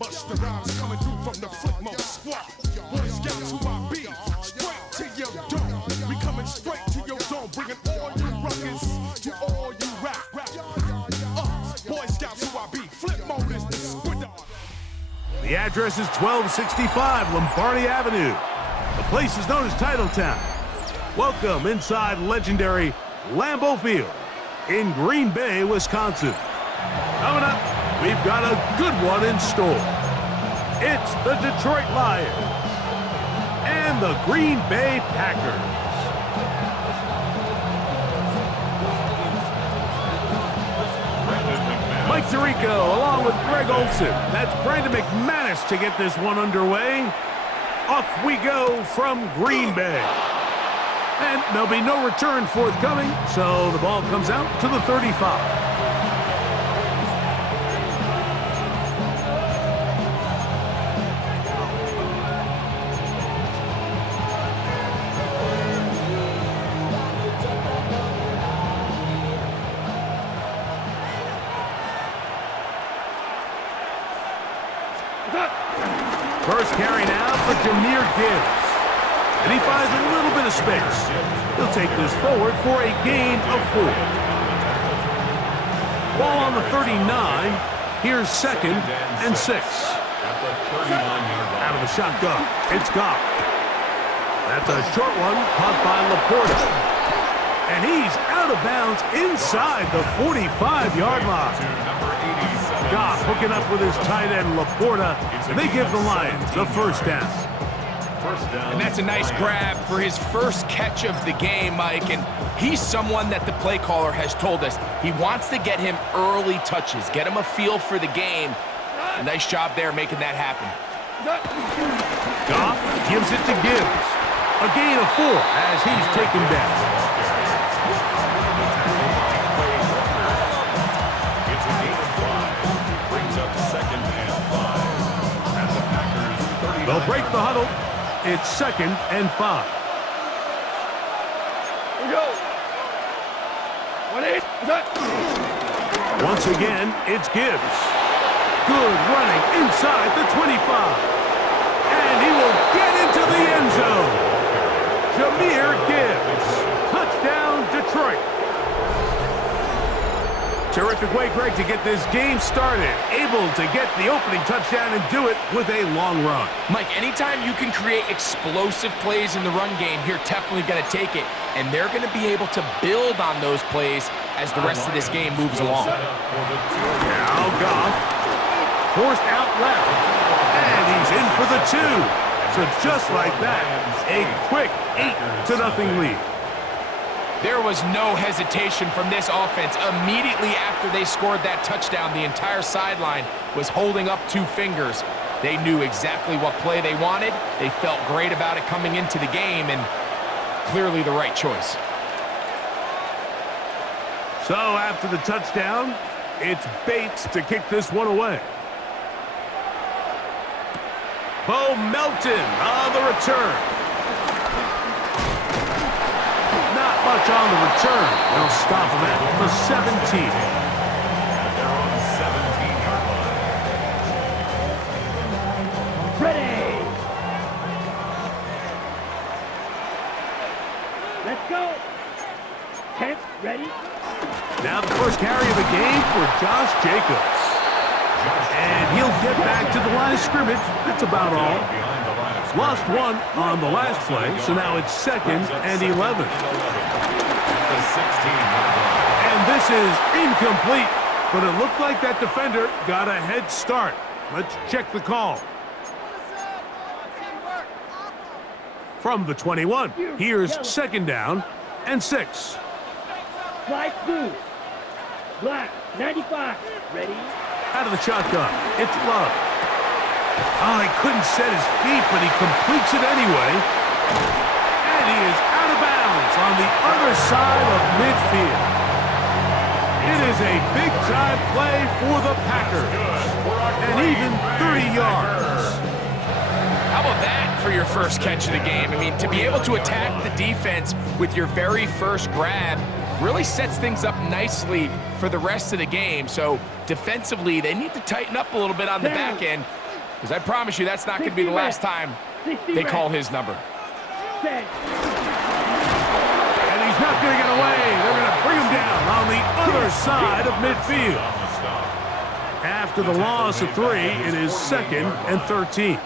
Busta Rhymes coming through from the footmost squad. Boy Scouts who I be, straight to your dome. We coming straight to your dome, bringing all you ruckus to all you rap. Boy Scouts who I be, flip mode is the squid. The address is 1265 Lombardi Avenue. The place is known as Titletown. Welcome inside legendary Lambeau Field in Green Bay, Wisconsin. Coming up, we've got a good one in store. It's the Detroit Lions and the Green Bay Packers. Mike Tirico along with Greg Olson. That's Brandon McManus to get this one underway. Off we go from Green Bay. And there'll be no return forthcoming, so the ball comes out to the 35. First carry now for Jahmyr Gibbs. And he finds a little bit of space. He'll take this forward for a gain of 4. Ball on the 39. Here's 2nd and 6. Out of the shotgun, it's Goff. That's a short one caught by Laporta. And he's out of bounds inside the 45-yard line. Goff hooking up with his tight end Laporta, and they give the Lions the first down. And that's a nice grab for his first catch of the game, Mike. And he's someone that the play caller has told us he wants to get him early touches, get him a feel for the game. A nice job there making that happen. Goff gives it to Gibbs. A gain of 4 as he's taken down. They'll break the huddle. It's 2nd and 5. Here we go. 1-8. Once again, it's Gibbs. Good running inside the 25. And he will get into the end zone. Jahmyr Gibbs. Touchdown, Detroit. Terrific way, Greg, to get this game started. Able to get the opening touchdown and do it with a long run. Mike, anytime you can create explosive plays in the run game, you're definitely going to take it. And they're going to be able to build on those plays as the rest of this game moves along. Now Goff. Forced out left. And he's in for the 2. So just like that, a quick 8-0 lead. There was no hesitation from this offense. Immediately after they scored that touchdown, the entire sideline was holding up 2 fingers. They knew exactly what play they wanted. They felt great about it coming into the game, and clearly the right choice. So after the touchdown, it's Bates to kick this one away. Bo Melton on the return. Not much on the return. They'll stop him at the 17. They're on the 17-yard line. Ready. Let's go. 10, ready. Now the first carry of the game for Josh Jacobs. And he'll get back to the line of scrimmage. That's about all. Lost 1 on the last play, so now it's 2nd and 11. And this is incomplete, but it looked like that defender got a head start. Let's check the call. From the 21, here's 2nd down and 6. Flight boost. Black, 95. Ready. Out of the shotgun, it's Love. Oh, he couldn't set his feet, but he completes it anyway. And he is out of bounds on the other side of midfield. It is a big-time play for the Packers. And even 30 yards. How about that for your first catch of the game? I mean, to be able to attack the defense with your very first grab really sets things up nicely for the rest of the game. So defensively, they need to tighten up a little bit on the back end. Because I promise you that's not going to be the last time they call his number. Set. And he's not going to get away. They're going to bring him down on the other side of midfield. After the loss of 3, it is 2nd and 13.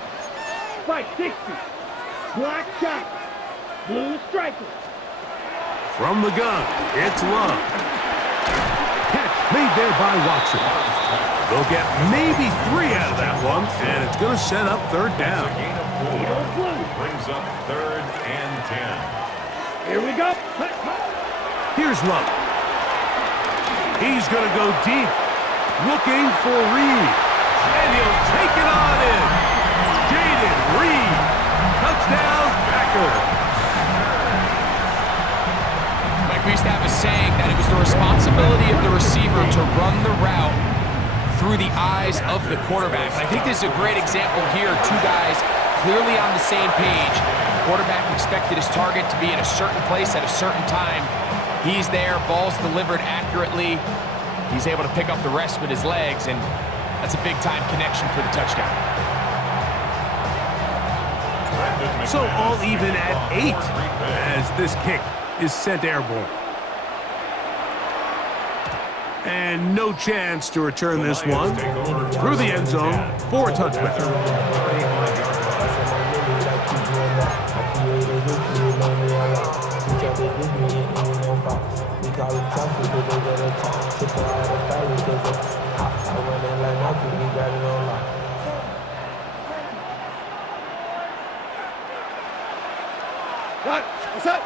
Fight 60. Black shot. Blue striker. From the gun, it's Love. Catch made there by Watson. They'll get maybe 3 out of that one, and it's going to set up 3rd down. Brings up 3rd and 10. Here we go. Here's Love. He's going to go deep, looking for Reed. And he'll take it on in. Jaden Reed. Touchdown, Packers. Mike, we used to have a saying that it was the responsibility of the receiver to run the route through the eyes of the quarterback. And I think this is a great example here. 2 guys clearly on the same page. Quarterback expected his target to be in a certain place at a certain time. He's there, ball's delivered accurately. He's able to pick up the rest with his legs, and that's a big-time connection for the touchdown. So all even at 8 as this kick is sent airborne. And no chance to return this one through the end zone for a touchback. What's up?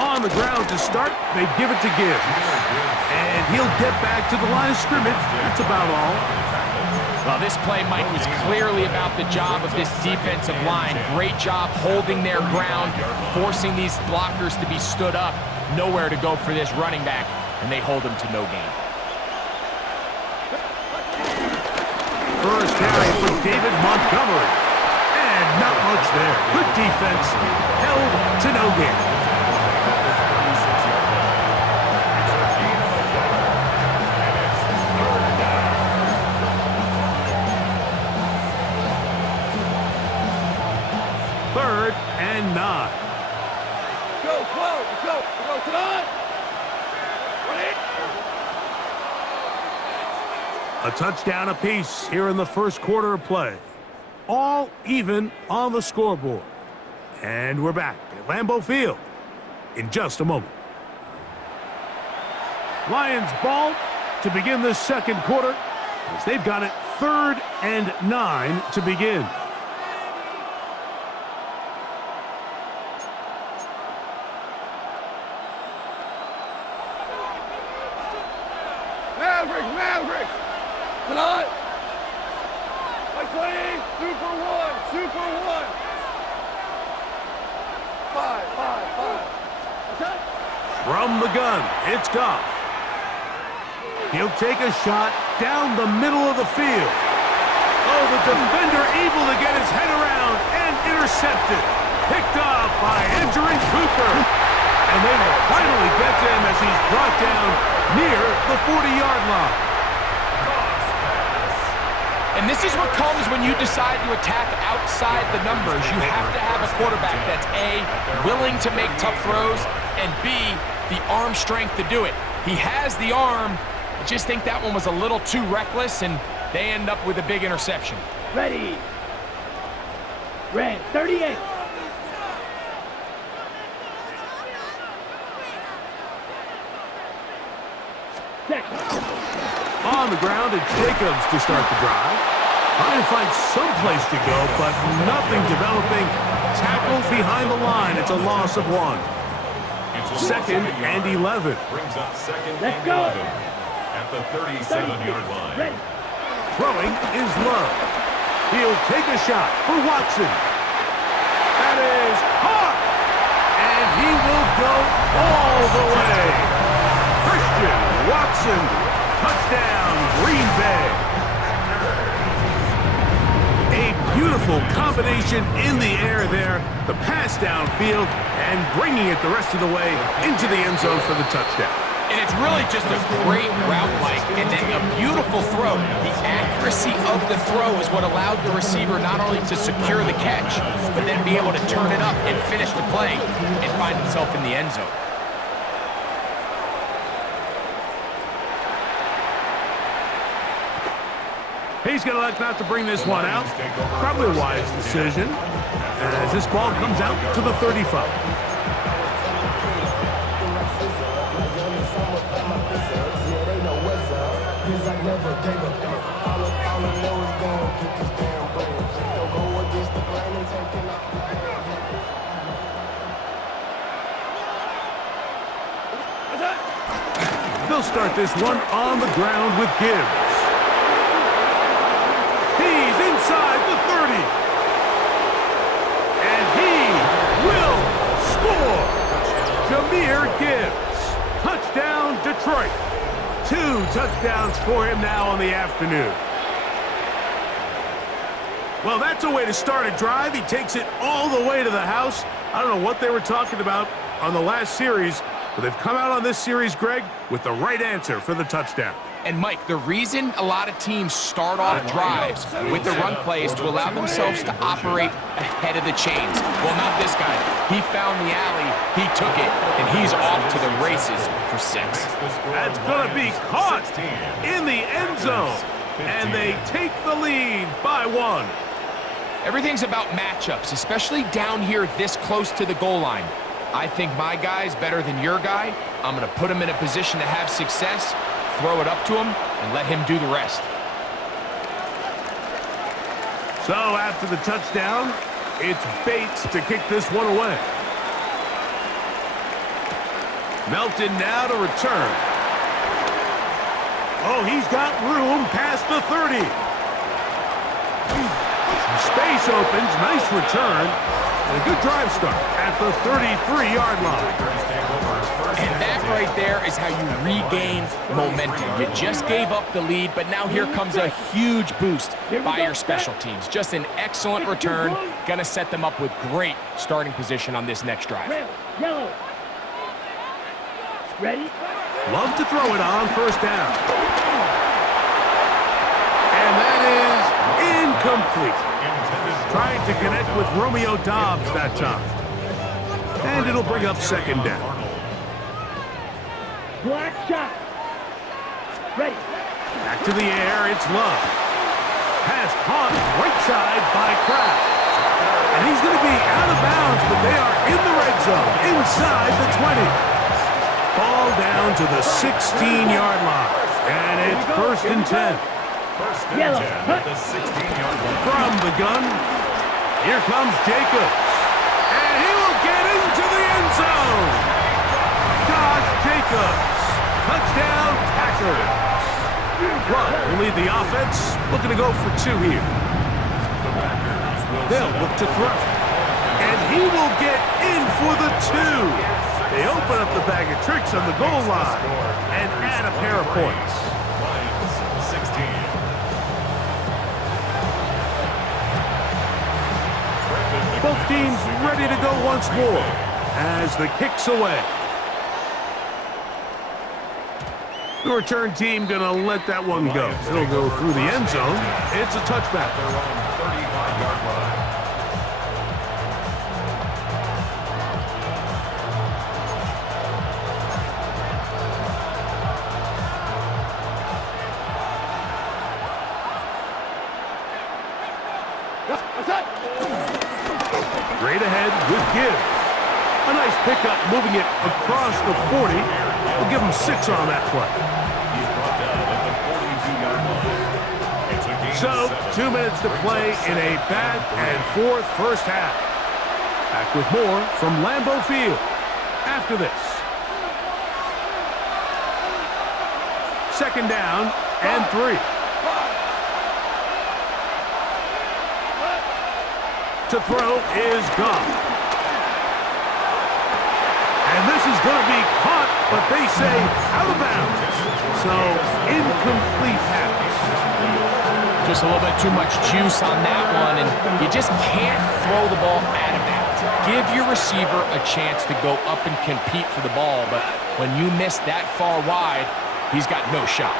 On the ground to start, they give it to Gibbs. And he'll get back to the line of scrimmage. That's about all. Well, this play, Mike, was clearly about the job of this defensive line. Great job holding their ground, forcing these blockers to be stood up. Nowhere to go for this running back, and they hold him to no gain. First carry for David Montgomery. And not much there. Good defense. Held to no gain. Third and 9. Go, go, go, go, tonight. A touchdown apiece here in the first quarter of play. All even on the scoreboard. And we're back at Lambeau Field in just a moment. Lions ball to begin this second quarter as they've got it 3rd and 9 to begin. Maverick, tonight. McLean, Super 1. 5. Okay. From the gun, it's Goff. He'll take a shot down the middle of the field. Oh, the defender able to get his head around and intercepted. Picked off by Andrew Cooper. And they will finally get to him as he's brought down near the 40-yard line. And this is what comes when you decide to attack outside the numbers. You have to have a quarterback that's A, willing to make tough throws, and B, the arm strength to do it. He has the arm. I just think that one was a little too reckless, and they end up with a big interception. Ready. Red 38. On the ground, it's Jacobs to start the drive. Trying to find some place to go, but nothing developing. Tackled behind the line. It's a loss of 1. 2nd and 11. Brings up 2nd Let's and go. 11 at the 37-yard line. Ready. Throwing is Love. He'll take a shot for Watson. That is caught. And he will go all the way. Christian Watson. Touchdown, Green Bay. A beautiful combination in the air there. The pass downfield and bringing it the rest of the way into the end zone for the touchdown. And it's really just a great route, Mike, and then a beautiful throw. The accuracy of the throw is what allowed the receiver not only to secure the catch, but then be able to turn it up and finish the play and find himself in the end zone. He's going to elect not to bring this one out. Probably a wise decision, as this ball comes out to the 35. They'll start this one on the ground with Gibbs. He's inside the 30. And he will score. Jahmyr Gibbs. Touchdown, Detroit. 2 touchdowns for him now on the afternoon. Well, that's a way to start a drive. He takes it all the way to the house. I don't know what they were talking about on the last series, but they've come out on this series, Greg, with the right answer for the touchdown. And Mike, the reason a lot of teams start off drives with the run play is to allow themselves to operate ahead of the chains. Well, not this guy. He found the alley, he took it, and he's off to the races for 6. That's going to be caught in the end zone, and they take the lead by 1. Everything's about matchups, especially down here this close to the goal line. I think my guy's better than your guy. I'm going to put him in a position to have success, throw it up to him, and let him do the rest. So after the touchdown, it's Bates to kick this one away. Melton now to return. Oh, he's got room past the 30. Some space opens, nice return, and a good drive start at the 33-yard line. And that right there is how you regain momentum. You just gave up the lead, but now here comes a huge boost by your special teams. Just an excellent return. Gonna set them up with great starting position on this next drive. Yellow. Ready? Love to throw it on first down. And that is incomplete. Trying to connect with Romeo Doubs that time. And it'll bring up second down. Black shot. Ready. Back to the air, it's Love. Pass caught right side by Kraft. And he's going to be out of bounds, but they are in the red zone, inside the 20. Ball down to the 16-yard line. And it's first and 10. Yellow. At the 16-yard line. From the gun, here comes Jacobs. And he will get into the end zone. Josh Jacobs. Touchdown, Packers. Love will lead the offense, looking to go for 2 here. They'll look to throw. And he will get in for the 2. They open up the bag of tricks on the goal line and add a pair of points. Lions 16. Both teams ready to go once more as the kick's away. The return team gonna let that one go. It'll go through the end zone. It's a touchback. Their own 35-yard line. Straight ahead with Gibbs. A nice pickup moving it across the 40. We'll give him 6 on that play. He's brought down at the 42-yard line. It's a gain So, of 2 7. minutes to play in a back and forth first half. Back with more from Lambeau Field after this. Second down and 3. To throw is Goff. And this is going to be caught, but they say out of bounds. So, incomplete pass. Just a little bit too much juice on that one, and you just can't throw the ball out of bounds. Give your receiver a chance to go up and compete for the ball, but when you miss that far wide, he's got no shot.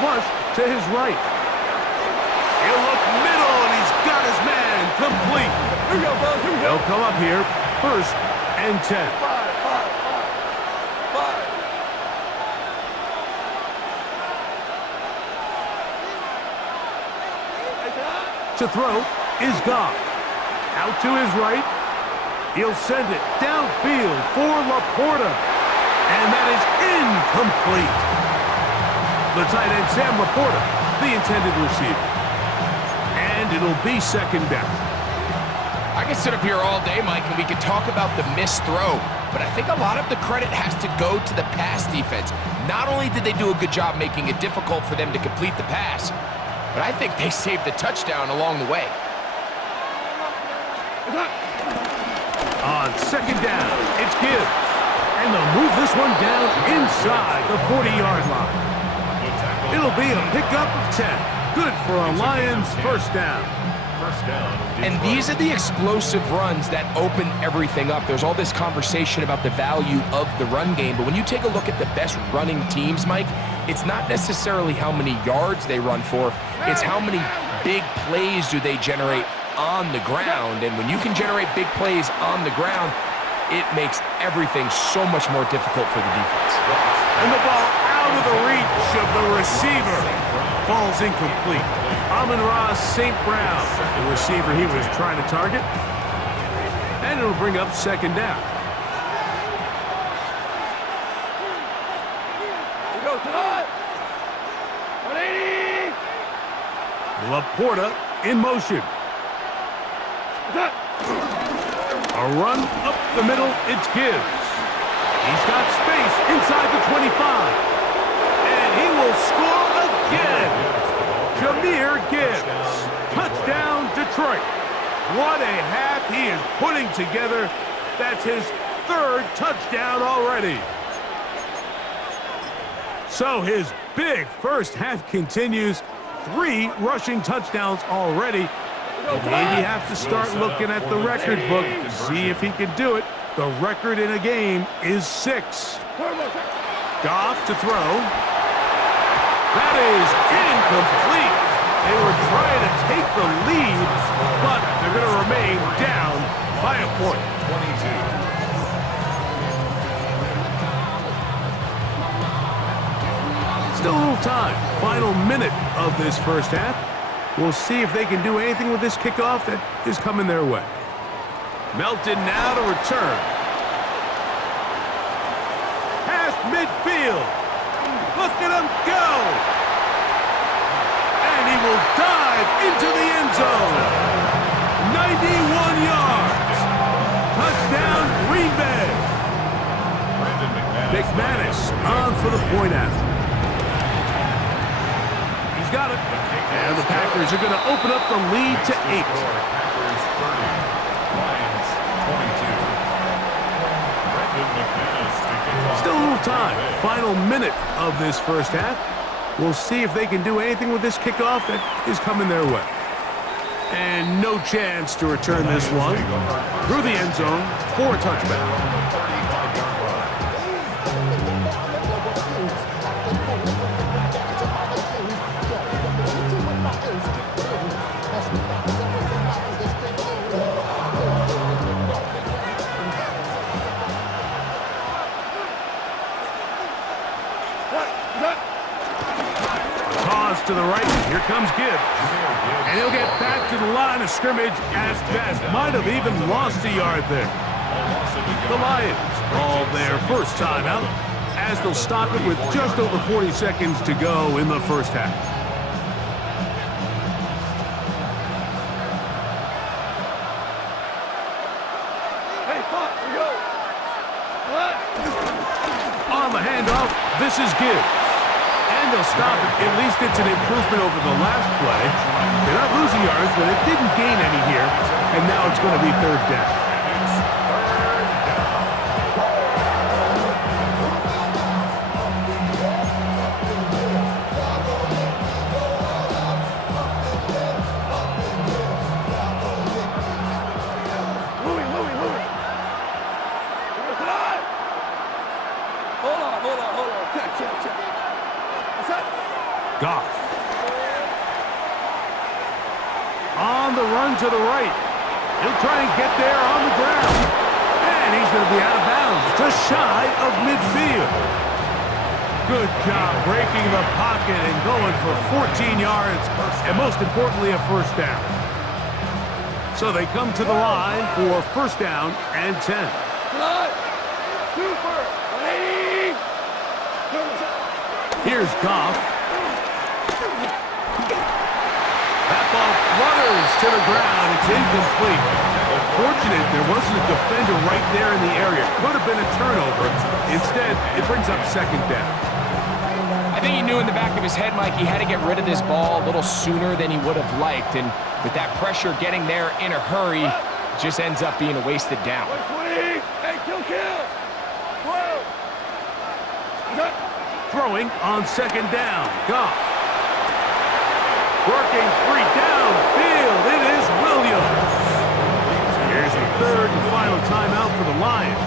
Flush to his right. He'll look middle, and he's got his man complete. They'll come up here, 1st and 10. To throw is Goff. Out to his right. He'll send it downfield for Laporta. And that is incomplete. The tight end, Sam Laporta, the intended receiver. And it'll be 2nd down. I could sit up here all day, Mike, and we could talk about the missed throw, but I think a lot of the credit has to go to the pass defense. Not only did they do a good job making it difficult for them to complete the pass, but I think they saved the touchdown along the way. On 2nd down, it's Gibbs. And they'll move this one down inside the 40-yard line. It'll be a pickup of 10. Good for a Lions 1st down. And these are the explosive runs that open everything up. There's all this conversation about the value of the run game, but when you take a look at the best running teams, Mike, it's not necessarily how many yards they run for, it's how many big plays do they generate on the ground. And when you can generate big plays on the ground, it makes everything so much more difficult for the defense. And the ball out of the reach of the receiver. Falls incomplete. Amon-Ra St. Brown, the receiver he was trying to target. And it'll bring up 2nd down. Laporta in motion. A run up the middle, it's Gibbs. He's got space inside the 25. And he will score again. Jahmyr Gibbs. Touchdown, Detroit. What a half he is putting together. That's his 3rd touchdown already. So his big first half continues. 3 rushing touchdowns already. Maybe have to start looking at the record book to see if he can do it. The record in a game is 6. Goff to throw. That is incomplete. They were trying to take the lead, but they're going to remain down by a point. 22. Still a little time. Final minute of this first half. We'll see if they can do anything with this kickoff that is coming their way. Melton now to return. Past midfield. Look at him go. And he will dive into the end zone. 91 yards. Touchdown, Green Bay. McManus on for the point after. He's got it. And the Packers are going to open up the lead to 8. Still a little time. Final minute of this first half. We'll see if they can do anything with this kickoff that is coming their way. And no chance to return this one. Through the end zone for a touchback. To the right, here comes Gibbs. And he'll get back to the line of scrimmage at best. Might have even lost a yard there. The Lions call their first timeout as they'll stop it with just over 40 seconds to go in the first half. On the handoff, this is Gibbs. And they'll stop it. At least it's an improvement over the last play. They're not losing yards, but it didn't gain any here. And now it's going to be 3rd down. on the run to the right. He'll try and get there on the ground. And he's going to be out of bounds, just shy of midfield. Good job breaking the pocket and going for 14 yards, and most importantly, a first down. So they come to the line for first down and 10. Here's Goff. That ball flutters to the ground. It's incomplete. Fortunate there wasn't a defender right there in the area. Could have been a turnover. Instead, it brings up second down. I think he knew in the back of his head, Mike, he had to get rid of this ball a little sooner than he would have liked. And with that pressure getting there in a hurry, it just ends up being a wasted down. Throwing on second down. Goff. Working free downfield. It is Williams. Here's the third and final timeout for the Lions.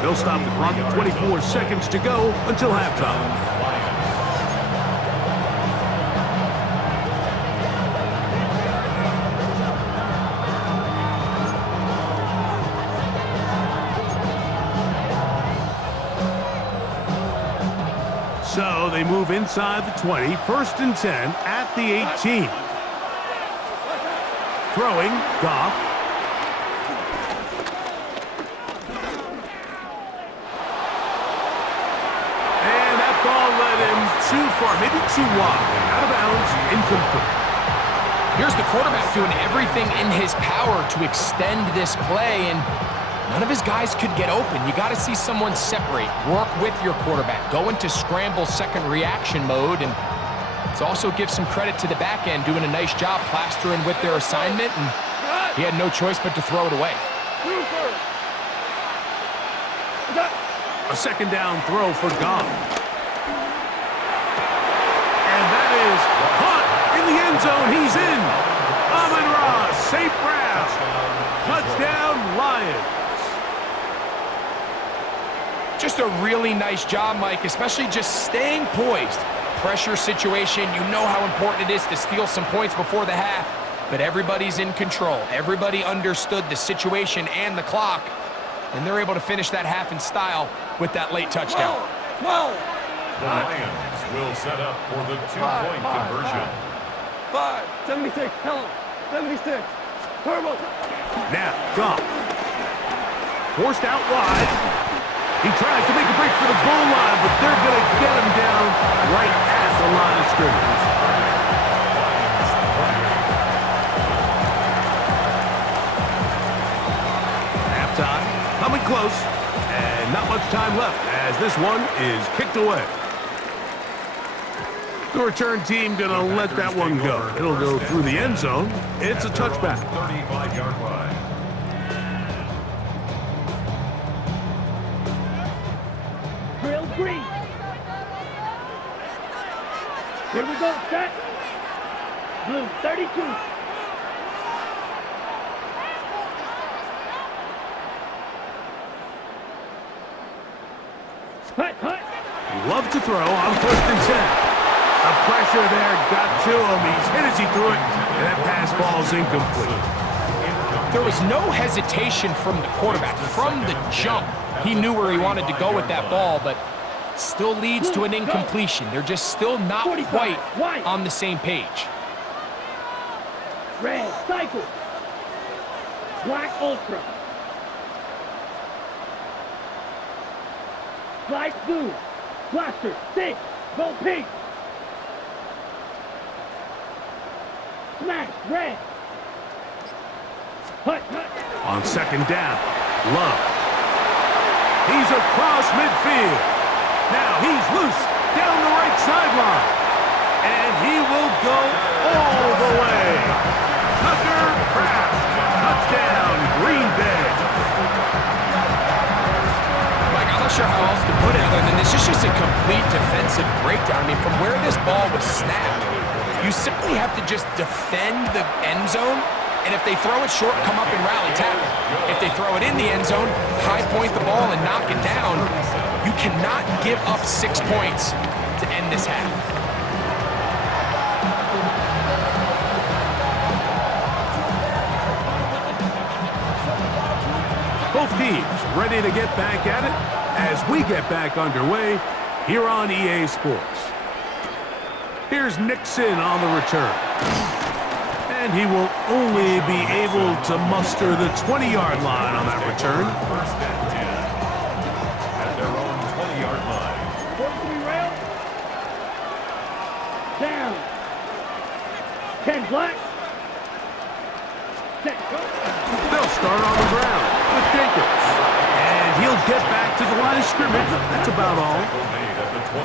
They'll stop the clock at 24 seconds to go until halftime. So they move inside the 20, first and 10 at the 18. Throwing, Goff. And that ball led him too far, maybe too wide. Out of bounds, incomplete. Here's the quarterback doing everything in his power to extend this play, and none of his guys could get open. You got to see someone separate, work with your quarterback, go into scramble second reaction mode, and it also gives some credit to the back end doing a nice job plastering with their assignment, and he had no choice but to throw it away. A second down throw for Goff. And that is caught in the end zone. He's in. Amon-Ra, St. Brown. Touchdown, Lions. Just a really nice job, Mike, especially just staying poised. Pressure situation, you know how important it is to steal some points before the half, but everybody's in control. Everybody understood the situation and the clock, and they're able to finish that half in style with that late touchdown. The Lions will set up for the two-point conversion. 76, hello, 76, turbo. Now, Goff. Forced out wide. He tries to make a break for the goal line, but they're going to get him down right at the line of scrimmage. Halftime, coming close, and not much time left as this one is kicked away. The return team going to let that one go. It'll go through the end zone. It's a touchback. 35-yard line. Green. Here we go, set. Blue, 32. Hut. Love to throw on first and 10. The pressure there got to him. He's hit as he threw it, and that pass falls incomplete. There was no hesitation from the quarterback. From the jump, he knew where he wanted to go with that ball, but still leads to an incompletion. They're just still not quite on the same page. Red, cycle. Black, ultra. Light blue. Blaster, 6. Go pink. Smash, red. Hut. On second down, Love. He's across midfield. Now he's loose down the right sideline. And he will go all the way. Tucker Kraft. Touchdown, Green Bay. Mike, I'm not sure how else to put it other than this is just a complete defensive breakdown. I mean, from where this ball was snapped, you simply have to just defend the end zone. And if they throw it short, come up and rally tackle. If they throw it in the end zone, high point the ball and knock it down. You cannot give up 6 points to end this half. Both teams ready to get back at it as we get back underway here on EA Sports. Here's Nixon on the return. And he will only be able to muster the 20-yard line on that return. First and 10 at their own 20-yard line. 43 rail. Down. 10 black. Set. Go. They'll start on the ground with Jacobs. And he'll get back to the line of scrimmage. That's about all.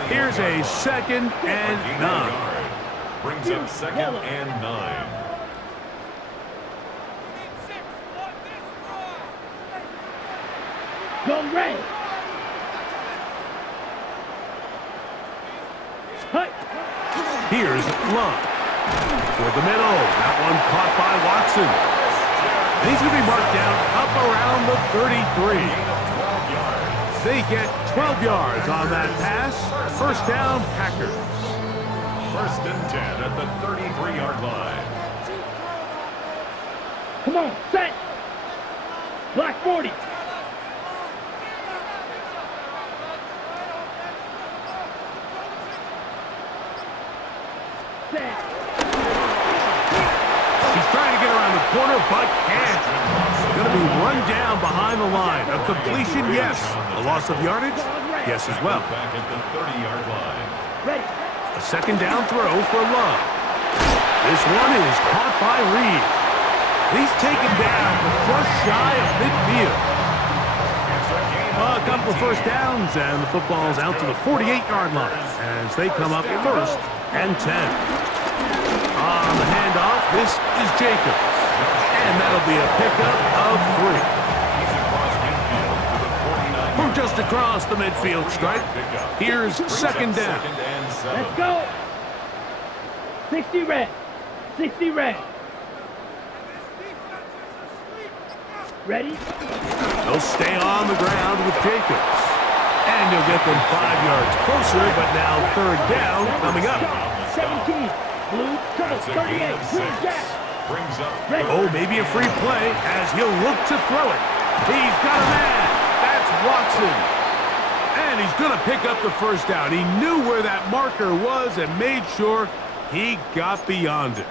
Here's a 2nd and 9. Brings up 2nd and 9. Go red. Hut. Here's Love. For the middle. That one caught by Watson. And he's going to be marked down up around the 33. They get 12 yards on that pass. First down, Packers. First and 10 at the 33-yard line. Come on, set. Black 40. Set. He's trying to get around the corner, but can't. Going to be run down behind the line. A completion, yes. A loss of yardage, yes as well. Back at the 30-yard line. Ready. A 2nd down throw for Love. This one is caught by Reed. He's taken down just shy of midfield. A couple of first downs, and the football's out to the 48-yard line as they come up 1st and 10. On the handoff, this is Jacobs. And that'll be a pickup of 3. From just across the midfield stripe, here's 2nd down. Let's go. 60 red. 60 red. Ready? They'll stay on the ground with Jacobs. And he'll get them 5 yards closer, but now 3rd down coming up. 17. Blue, triple, 38. Green jack. Brings up Oh, maybe a free play as he'll look to throw it. He's got a man. That's Watson. And he's going to pick up the first down. He knew where that marker was and made sure he got beyond it.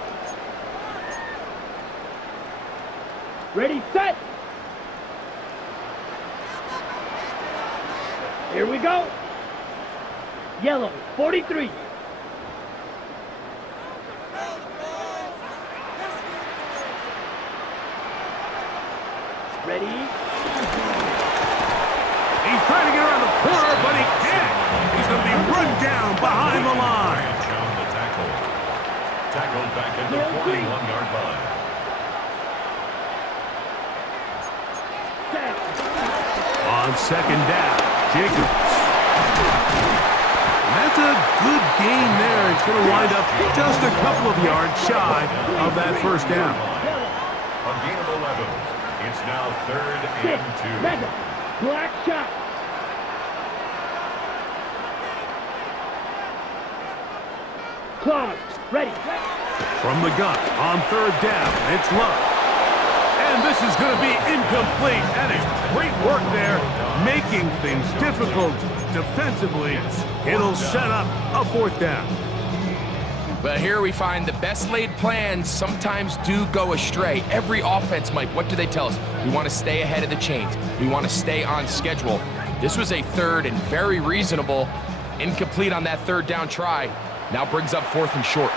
Ready, set. Here we go. Yellow, 43. Ready? He's trying to get around the corner, but he can't. He's going to be run down behind the line. the tackle. Tackled back at the 41-yard line. Set. On 2nd down, Jacobs. And that's a good gain there. It's going to wind up just a couple of yards shy of that first down. A gain of 11. It's now 3rd and 2. Mega. Black shot. Claws. Ready. From the gun on 3rd down, it's Love. And this is going to be incomplete. That is great work there, making things difficult defensively. It'll set up a 4th down. But here we find the best laid plans sometimes do go astray. Every offense, Mike, what do they tell us? We want to stay ahead of the chains. We want to stay on schedule. This was a 3rd and very reasonable. Incomplete on that 3rd down try. Now brings up 4th and short.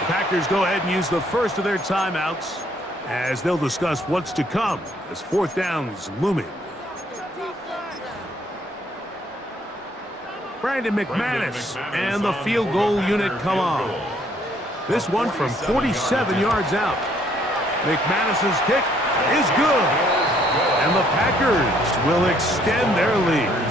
The Packers go ahead and use the first of their timeouts as they'll discuss what's to come as 4th down's looming. Brandon McManus and the field goal unit come on. This one from 47 yards out. McManus's kick is good. And the Packers will extend their lead.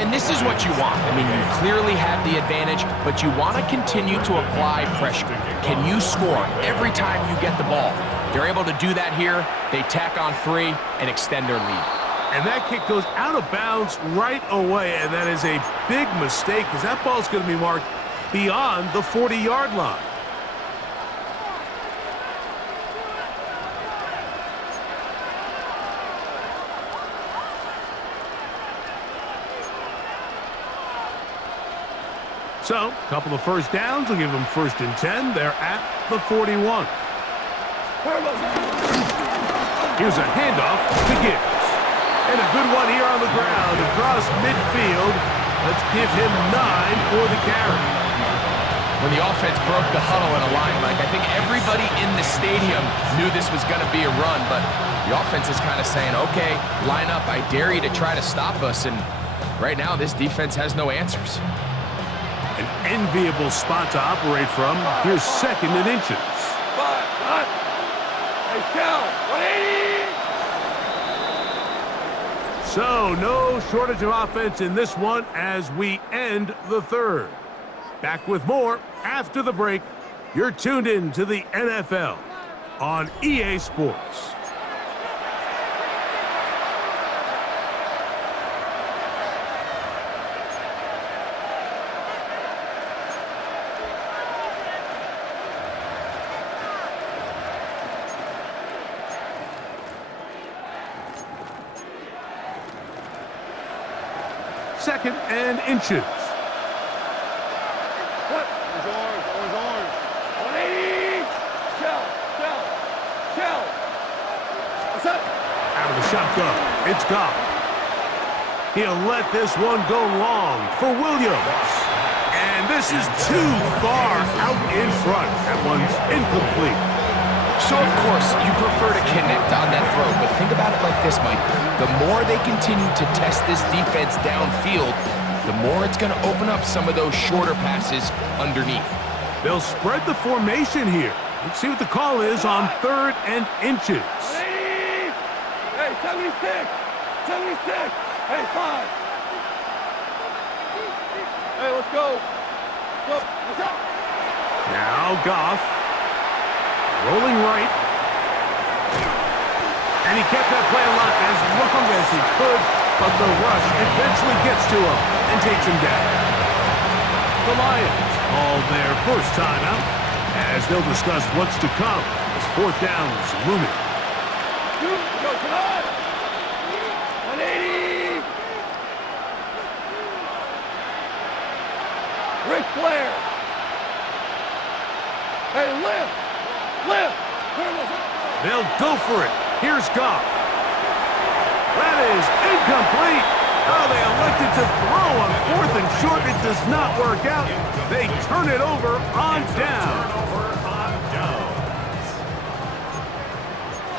And this is what you want. I mean, you clearly have the advantage, but you want to continue to apply pressure. Can you score every time you get the ball? They're able to do that here. They tack on 3 and extend their lead. And that kick goes out of bounds right away, and that is a big mistake because that ball's going to be marked beyond the 40-yard line. So, a couple of first downs will give them 1st and 10. They're at the 41. Here's a handoff to Gibbs. And a good one here on the ground across midfield. Let's give him 9 for the carry. When the offense broke the huddle in a line, Mike, I think everybody in the stadium knew this was going to be a run, but the offense is kind of saying, okay, line up, I dare you to try to stop us, and right now this defense has no answers. An enviable spot to operate from. Here's 2nd and inches. Hey, Cal, 180! So, no shortage of offense in this one as we end the 3rd. Back with more after the break. You're tuned in to the NFL on EA Sports. Second and inches. Orange. 180! Shell! What's up? Out of the shotgun, it's Goff. He'll let this one go long for Williams. And this is too far out in front. That one's incomplete. So, of course, you prefer to connect on that throw, but think about it like this, Mike. The more they continue to test this defense downfield, the more it's going to open up some of those shorter passes underneath. They'll spread the formation here. Let's see what the call is on 3rd and inches. 180! Hey, 76! Hey, 5! Hey, let's go! What's up? Now Goff. Rolling right. And he kept that play alive as long as he could, but the rush eventually gets to him and takes him down. The Lions call their first timeout as they'll discuss what's to come as 4th down is looming. Go, come on! 180! Ric Flair! Hey, lift! They'll go for it. Here's Goff. That is incomplete. Oh, they elected to throw on 4th and short. It does not work out. They turn it over on down.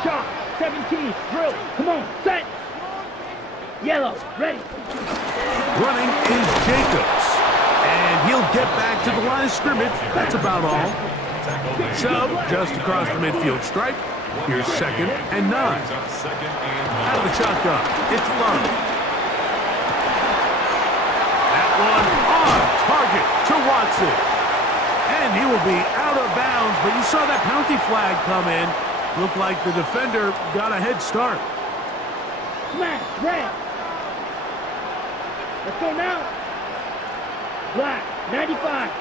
Shot, 17, drill, come on, set. Yellow, ready. Running is Jacobs. And he'll get back to the line of scrimmage. That's about all. So, just across the midfield stripe, here's 2nd and 9. Out of the shotgun, it's Love. That one on target to Watson. And he will be out of bounds, but you saw that penalty flag come in. Looked like the defender got a head start. Smash, red. Let's go now. Black, 95.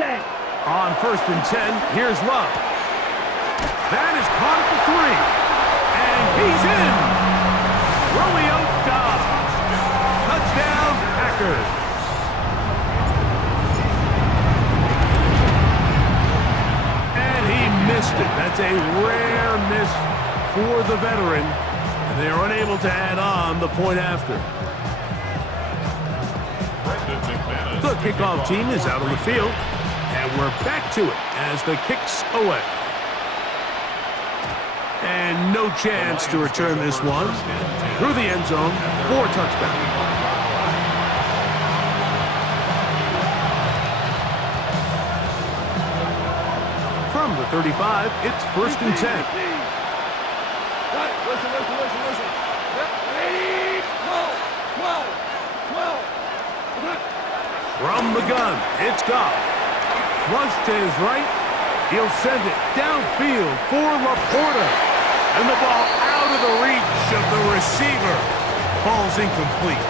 Set. On 1st and 10, here's Love. That is caught at the 3. And he's in. Romeo Dobbs. Touchdown, Packers. And he missed it. That's a rare miss for the veteran. And they are unable to add on the point after. The kickoff team is out on the field. And we're back to it as the kick's away. And no chance to return this one through the end zone for a touchdown. From the 35, it's 1st and 10. Listen. Yep, 12. From the gun, it's Goff. Flush to his right. He'll send it downfield for Laporta. And the ball out of the reach of the receiver. Falls incomplete.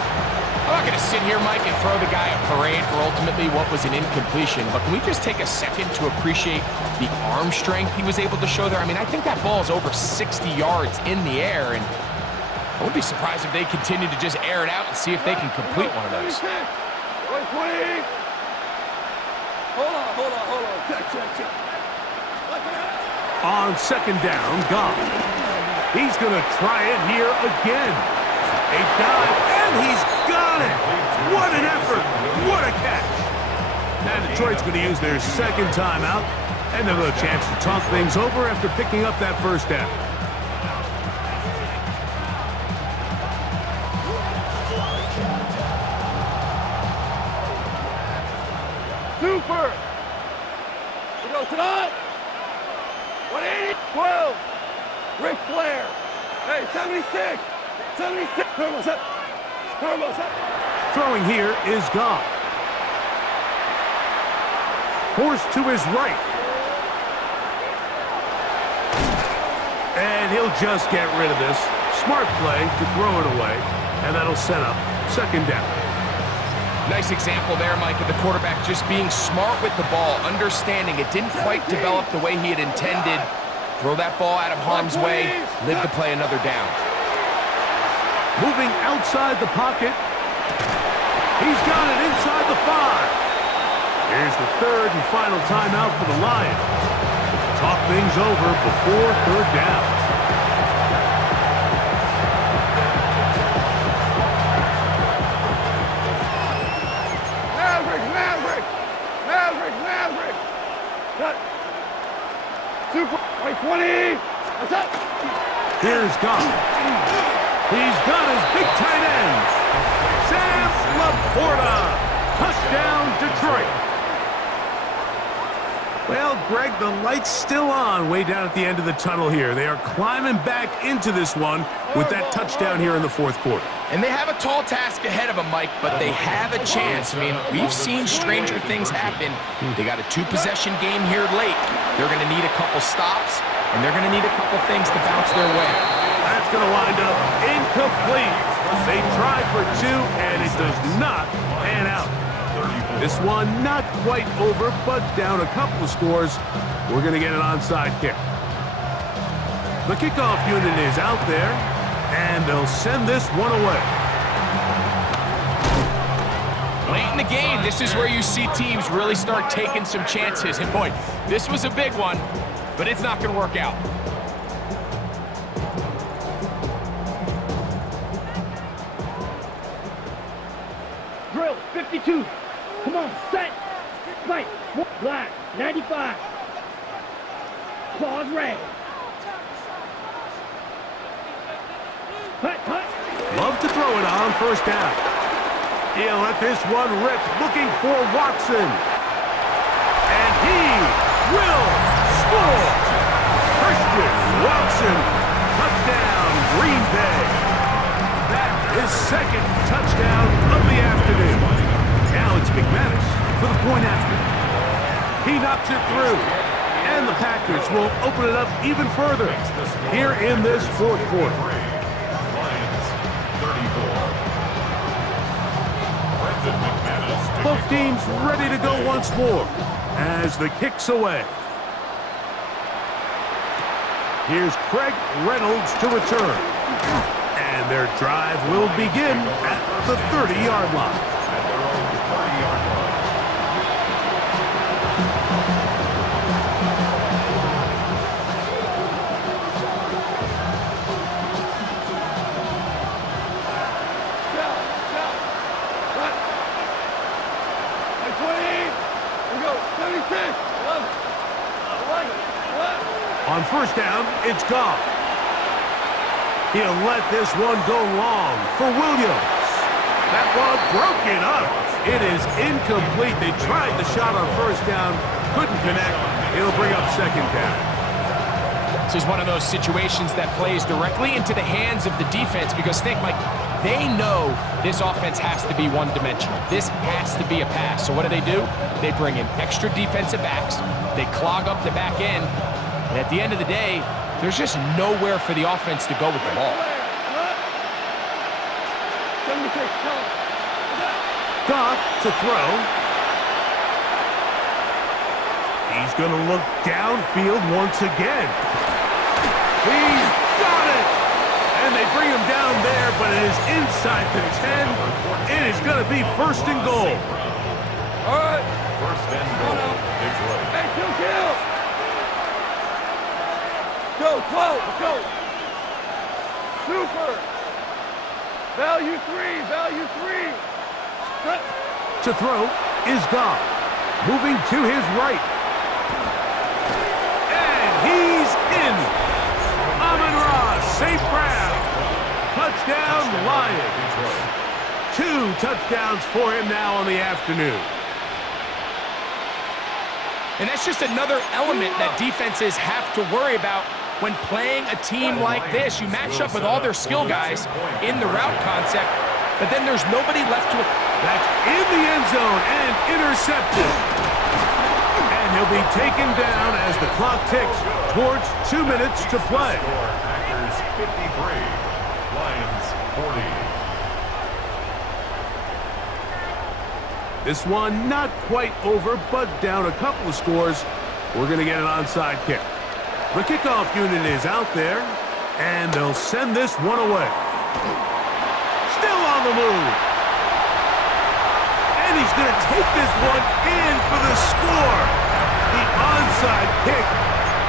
I'm not going to sit here, Mike, and throw the guy a parade for ultimately what was an incompletion, but can we just take a second to appreciate the arm strength he was able to show there? I mean, I think that ball is over 60 yards in the air, and I wouldn't be surprised if they continue to just air it out and see if they can complete one of those. Wait, 20. Hold on. Check. On second down, Goff. He's going to try it here again. A dive, and he's got it. What an effort. What a catch. Now Detroit's going to use their second timeout, and they'll have a chance to talk things over after picking up that first down. Super. We go tonight. 180, 12. Ric Flair. Hey, 76. Turbo set. Throwing here is Goff. Forced to his right. And he'll just get rid of this. Smart play to throw it away, and that'll set up second down. Nice example there, Mike, of the quarterback just being smart with the ball, understanding it didn't quite develop the way he had intended. Throw that ball out of harm's way, live to play another down. Moving outside the pocket. He's got it inside the 5. Here's the third and final timeout for the Lions. Talk things over before third down. Maverick. Cut. Super. Wait, 20. What's up? Here's Goff. He's got his big tight end. Sam Laporta. Touchdown, Detroit. Well, Greg, the light's still on way down at the end of the tunnel here. They are climbing back into this one with that touchdown here in the fourth quarter. And they have a tall task ahead of them, Mike, but they have a chance. I mean, we've seen stranger things happen. They got a 2-possession game here late. They're going to need a couple stops, and they're going to need a couple things to bounce their way. That's going to wind up incomplete. They try for 2, and it does not pan out. This one not quite over, but down a couple of scores. We're going to get an onside kick. The kickoff unit is out there, and they'll send this one away. Late in the game, this is where you see teams really start taking some chances. And boy, this was a big one, but it's not going to work out. Drill, 52. Come on, set. Fight. Black, 95. Claws red. Hut. Love to throw it on first down. He'll let this one rip, looking for Watson. And he will score. Christian Watson, touchdown, Green Bay. That is second touchdown of the afternoon. Now it's McManus for the point after. He knocks it through, and the Packers will open it up even further here in this fourth quarter. Both teams ready to go once more as the kick's away. Here's Craig Reynolds to return. And their drive will begin at the 30-yard line. On first down, it's Goff. He'll let this one go long for Williams. That one broken up. It is incomplete. They tried the shot on first down, couldn't connect. It'll bring up second down. This is one of those situations that plays directly into the hands of the defense because think, Mike, they know this offense has to be one-dimensional. This has to be a pass. So what do? They bring in extra defensive backs. They clog up the back end. And at the end of the day, there's just nowhere for the offense to go with the ball. Goff to throw. He's going to look downfield once again. He's got it! And they bring him down there, but it is inside the 10. It is going to be first and goal. All right. First and goal, Detroit. Hey, kill. Go, 12, let's go. Super. Value three. Cut. To throw is Goff. Moving to his right. And he's in. Amon-Ra, St. Brown. Touchdown, Lions. 2 touchdowns for him now on the afternoon. And that's just another element that defenses have to worry about when playing a team like this. You match up with all their skill guys in the route concept, but then there's nobody left to... That's in the end zone and intercepted. And he'll be taken down as the clock ticks towards 2 minutes to play. Packers 53, Lions 40. This one not quite over, but down a couple of scores. We're going to get an onside kick. The kickoff unit is out there, and they'll send this one away. Still on the move. And he's going to take this one in for the score. The onside kick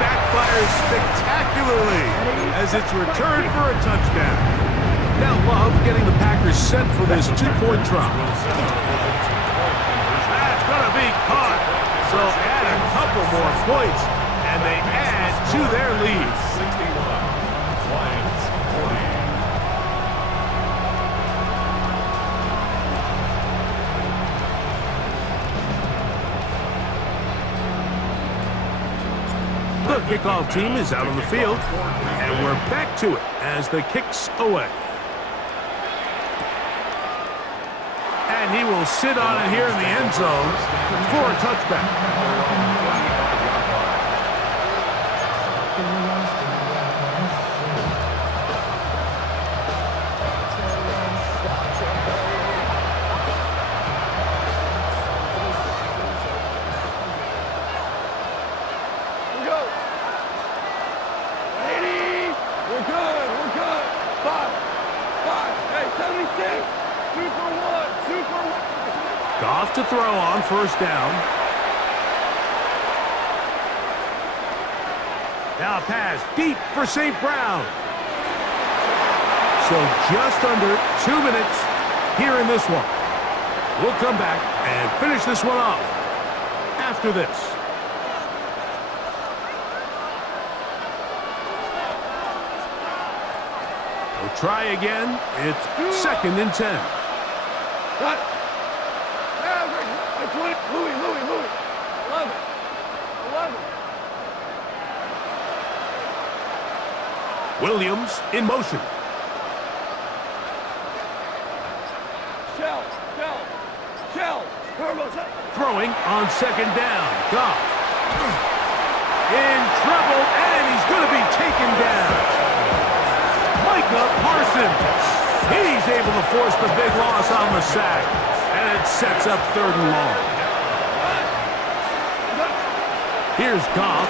backfires spectacularly as it's returned for a touchdown. Now Love getting the Packers set for this 2-point try. That's going to be caught. So add a couple more points, and they add to their lead. 61, Lions 40. The kickoff team is out on the field, and we're back to it as the kick's away. And he will sit on it here in the end zone for a touchback. We go. 80. We're good. 5. Hey, 76. Super 1. Goff to throw on first down. Now pass deep for St. Brown. So just under 2 minutes here in this one. We'll come back and finish this one off after this. We'll try again. It's 2nd and 10. Cut. Louis. 11. Williams in motion. Shell. Throwing on 2nd down. Goff. In trouble, and he's going to be taken down. Micah Parsons. He's able to force the big loss on the sack. And it sets up 3rd and long. Here's Goff.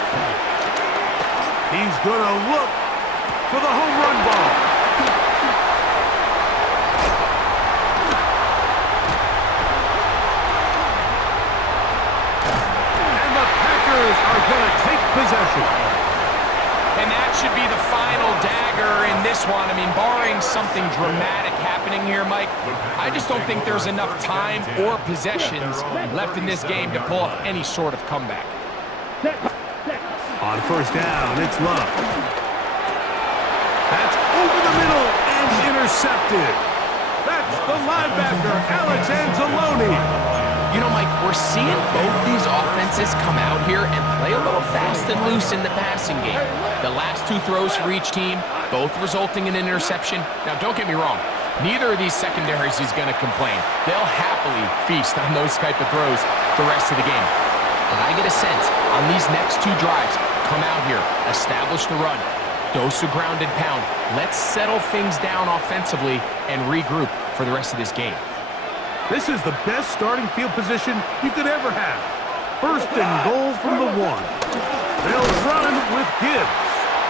He's going to look for the home run ball. And the Packers are going to take possession. And that should be the final dagger in this one. I mean, barring something dramatic happening here, Mike, I just don't think there's enough time or possessions left in this game to pull off any sort of comeback. On first down, it's Love. That's over the middle and intercepted. That's the linebacker, Alex Anzalone. You know, Mike, we're seeing both these offenses come out here and play a little fast and loose in the passing game. The last 2 throws for each team, both resulting in an interception. Now, don't get me wrong. Neither of these secondaries is going to complain. They'll happily feast on those type of throws the rest of the game. But I get a sense on these next 2 drives, come out here, establish the run, dose of ground and pound. Let's settle things down offensively and regroup for the rest of this game. This is the best starting field position you could ever have. 1st and goal from the 1. They'll run with Gibbs.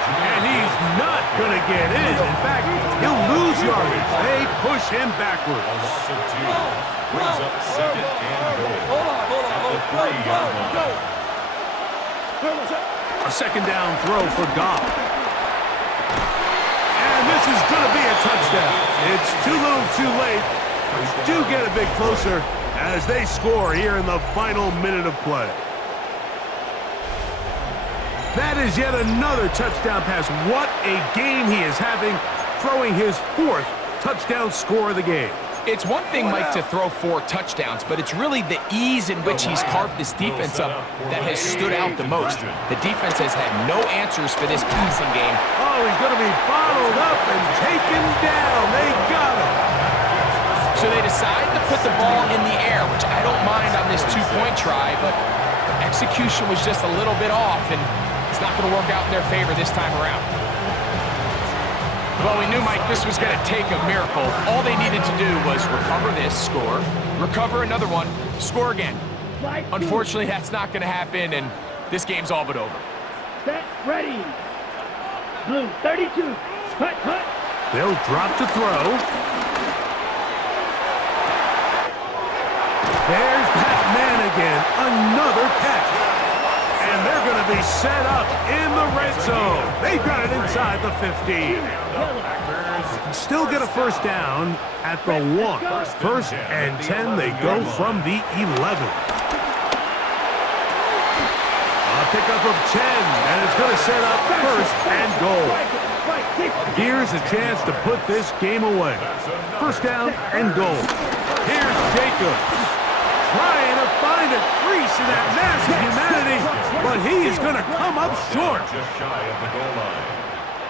And he's not going to get in. In fact, he'll lose yardage. They push him A backwards. loss of 2 brings up second and goal. Hold on. At the 3-yard line. A second down throw for Goff. And this is going to be a touchdown. It's too little too late. They do get a bit closer as they score here in the final minute of play. That is yet another touchdown pass. What a game he is having, throwing his 4th touchdown score of the game. It's one thing, Mike, to throw 4 touchdowns, but it's really the ease in which he's carved this defense up that has stood out the most. The defense has had no answers for this passing game. Oh, he's going to be bottled up and taken down. They got him. So they decide to put the ball in the air, which I don't mind on this 2-point try, but execution was just a little bit off, and it's not going to work out in their favor this time around. Well, we knew, Mike, this was going to take a miracle. All they needed to do was recover this, score, recover another one, score again. Unfortunately, that's not going to happen, and this game's all but over. Set, ready. Blue, 32. Cut. They'll drop to throw. There's Pat Man again, another catch. And they're going to be set up in the red zone. They've got it inside the 15. Still get a first down at the 1. 1st and 10, they go from the 11. A pickup of 10, and it's going to set up 1st and goal. Here's a chance to put this game away. 1st down and goal. Here's Jacobs, trying to find a crease in that massive humanity, but he is going to come up short. Just shy of the goal line.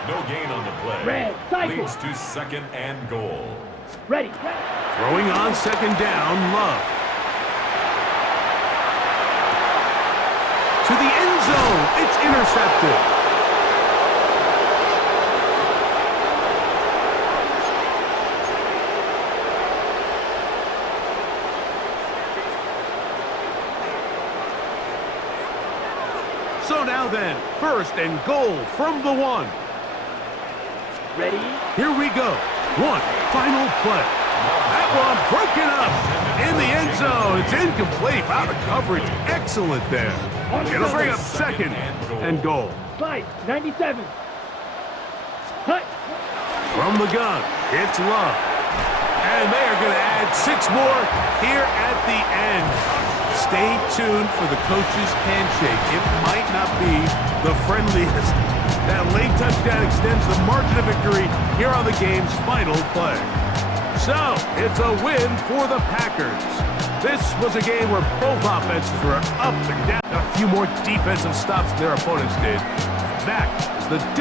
No gain on the play. Red, cycle. Leads to second and goal. Ready. Throwing on 2nd down, Love. To the end zone, it's intercepted. So now then, 1st and goal from the 1. Ready. Here we go. 1 final play. That one broken up in the end zone. It's incomplete. Wow, the coverage excellent there. It'll bring up 2nd and goal. Slide, 97. Cut. From the gun, it's Love. And they are going to add 6 more here at the end. Stay tuned for the coach's handshake. It might not be the friendliest. That late touchdown extends the margin of victory here on the game's final play. So, it's a win for the Packers. This was a game where both offenses were up and down. A few more defensive stops than their opponents did. That is the difference.